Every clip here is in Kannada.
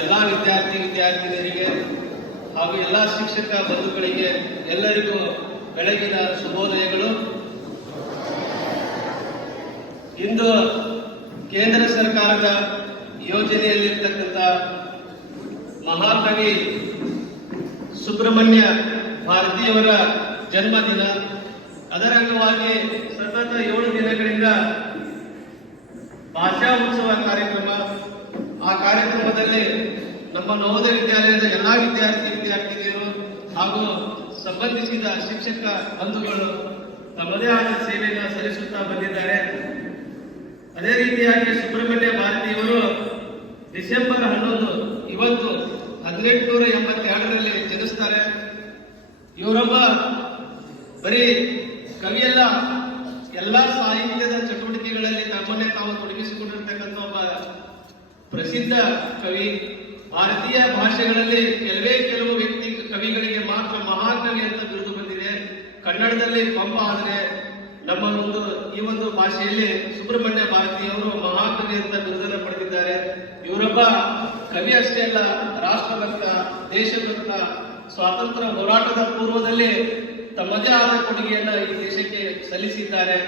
ಎಲ್ಲ ವಿದ್ಯಾರ್ಥಿನಿಯರಿಗೆ ಹಾಗೂ ಎಲ್ಲ ಶಿಕ್ಷಕ ಬಂಧುಗಳಿಗೆ ಎಲ್ಲರಿಗೂ ಬೆಳಗಿನ ಶುಭೋದಯಗಳು. ಇಂದು ಕೇಂದ್ರ ಸರ್ಕಾರದ ಯೋಜನೆಯಲ್ಲಿರ್ತಕ್ಕಂಥ ಮಹಾಕವಿ ಸುಬ್ರಹ್ಮಣ್ಯ ಭಾರತಿಯವರ ಜನ್ಮದಿನ. ಅದರ ಅಂಗವಾಗಿ ಸತತ 7 ದಿನಗಳಿಂದ ಭಾಷಾ ಉತ್ಸವ ಕಾರ್ಯಕ್ರಮ. ಆ ಕಾರ್ಯಕ್ರಮದಲ್ಲಿ ನಮ್ಮ ನವೋದಯ ವಿದ್ಯಾಲಯದ ಎಲ್ಲಾ ವಿದ್ಯಾರ್ಥಿನಿಯರು ಹಾಗೂ ಸಂಬಂಧಿಸಿದ ಶಿಕ್ಷಕ ಬಂಧುಗಳು ತಮ್ಮದೇ ಆದ ಸೇವೆಯನ್ನು ಸಲ್ಲಿಸುತ್ತಾ ಬಂದಿದ್ದಾರೆ. ಅದೇ ರೀತಿಯಾಗಿ ಸುಬ್ರಹ್ಮಣ್ಯ ಭಾರತಿಯವರು ಡಿಸೆಂಬರ್ 11 ಇವತ್ತು 1882ರಲ್ಲಿ ಜನಿಸ್ತಾರೆ. ಇವರೊಬ್ಬ ಬರೀ ಕವಿಯಲ್ಲ, ಎಲ್ಲ ಸಾಹಿತ್ಯದ ಚಟುವಟಿಕೆಗಳಲ್ಲಿ ತಮ್ಮನ್ನೇ ತಾವು ತೊಡಗಿಸಿಕೊಂಡಿರ್ತಕ್ಕಂಥ ಒಬ್ಬ ಪ್ರಸಿದ್ಧ ಕವಿ. ಭಾರತೀಯ ಭಾಷೆಗಳಲ್ಲಿ ಕೆಲವು ಕವಿಗಳಿಗೆ ಮಾತ್ರ ಮಹಾಕವಿ ಅಂತ ಬಿರುದು ಬಂದಿದೆ. ಕನ್ನಡದಲ್ಲಿ ಪಂಪ ಆದರೆ ನಮ್ಮ ಈ ಒಂದು ಭಾಷೆಯಲ್ಲಿ ಸುಬ್ರಹ್ಮಣ್ಯ ಭಾರತಿಯವರು ಮಹಾಕವಿ ಅಂತ ಬಿರುದನ್ನು ಪಡೆದಿದ್ದಾರೆ. ಇವರೊಬ್ಬ ಕವಿ ಅಷ್ಟೇ ಅಲ್ಲ, ರಾಷ್ಟ್ರಭಕ್ತ, ದೇಶಭಕ್ತ. ಸ್ವಾತಂತ್ರ್ಯ ಹೋರಾಟದ ಪೂರ್ವದಲ್ಲಿ ತಮ್ಮದೇ ಆದ ಕೊಡುಗೆಯನ್ನು ಈ ದೇಶಕ್ಕೆ ಸಲ್ಲಿಸಿದ್ದಾರೆ.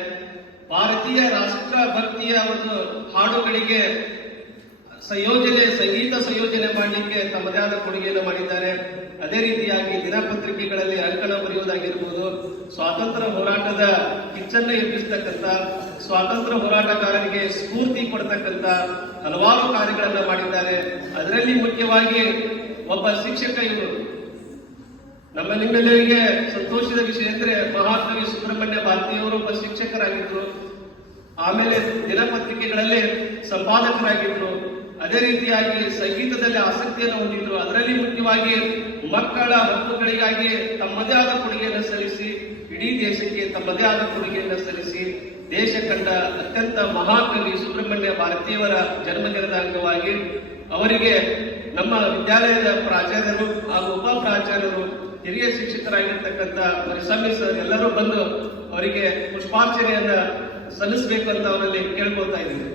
ಭಾರತೀಯ ರಾಷ್ಟ್ರ ಭಕ್ತಿಯ ಒಂದು ಹಾಡುಗಳಿಗೆ ಸಂಗೀತ ಸಂಯೋಜನೆ ಮಾಡಲಿಕ್ಕೆ ತಮ್ಮದೇ ಆದ ಕೊಡುಗೆಯನ್ನು ಮಾಡಿದ್ದಾರೆ. ಅದೇ ರೀತಿಯಾಗಿ ದಿನಪತ್ರಿಕೆಗಳಲ್ಲಿ ಅಂಕಣ ಬರೆಯುವುದಾಗಿರ್ಬೋದು, ಸ್ವಾತಂತ್ರ್ಯ ಹೋರಾಟದ ಕಿಚ್ಚನ್ನ ಎಬ್ಬಿಸ್ತಕ್ಕಂಥ, ಸ್ವಾತಂತ್ರ್ಯ ಹೋರಾಟಗಾರರಿಗೆ ಸ್ಫೂರ್ತಿ ಕೊಡ್ತಕ್ಕಂಥ ಹಲವಾರು ಕಾರ್ಯಗಳನ್ನು ಮಾಡಿದ್ದಾರೆ. ಅದರಲ್ಲಿ ಮುಖ್ಯವಾಗಿ ಒಬ್ಬ ಶಿಕ್ಷಕ ಇವರು. ನಿಮ್ಮೆಲ್ಲರಿಗೆ ಸಂತೋಷದ ವಿಷಯ ಅಂದ್ರೆ ಮಹಾಕವಿ ಸುಬ್ರಹ್ಮಣ್ಯ ಭಾರತಿಯವರು ಒಬ್ಬ ಶಿಕ್ಷಕರಾಗಿದ್ರು. ಆಮೇಲೆ ದಿನಪತ್ರಿಕೆಗಳಲ್ಲಿ ಸಂಪಾದಕರಾಗಿದ್ರು. ಅದೇ ರೀತಿಯಾಗಿ ಸಂಗೀತದಲ್ಲಿ ಆಸಕ್ತಿಯನ್ನು ಹೊಂದಿದ್ರು. ಅದರಲ್ಲಿ ಮುಖ್ಯವಾಗಿ ಮಕ್ಕಳ ಹಕ್ಕುಗಳಿಗಾಗಿ ತಮ್ಮದೇ ಆದ ಕೊಡುಗೆಯನ್ನು ಸಲ್ಲಿಸಿ ಇಡೀ ದೇಶಕ್ಕೆ ತಮ್ಮದೇ ಆದ ಕೊಡುಗೆಯನ್ನು ಸಲ್ಲಿಸಿ ದೇಶ ಕಂಡ ಅತ್ಯಂತ ಮಹಾಕವಿ ಸುಬ್ರಹ್ಮಣ್ಯ ಭಾರತಿಯವರ ಜನ್ಮದಿನದ ಅಂಗವಾಗಿ ಅವರಿಗೆ ನಮ್ಮ ವಿದ್ಯಾಲಯದ ಪ್ರಾಚಾರ್ಯರು ಹಾಗೂ ಉಪ ಪ್ರಾಚಾರ್ಯರು, ಹಿರಿಯ ಶಿಕ್ಷಕರಾಗಿರ್ತಕ್ಕಂಥ ಮರಿಸ್ವಾಮಿ ಸರ್ ಎಲ್ಲರೂ ಬಂದು ಅವರಿಗೆ ಪುಷ್ಪಾರ್ಚನೆಯನ್ನ ಸಲ್ಲಿಸಬೇಕು ಅಂತ ಅವರಲ್ಲಿ ಕೇಳ್ಕೊಳ್ತಾ ಇದ್ದೀವಿ.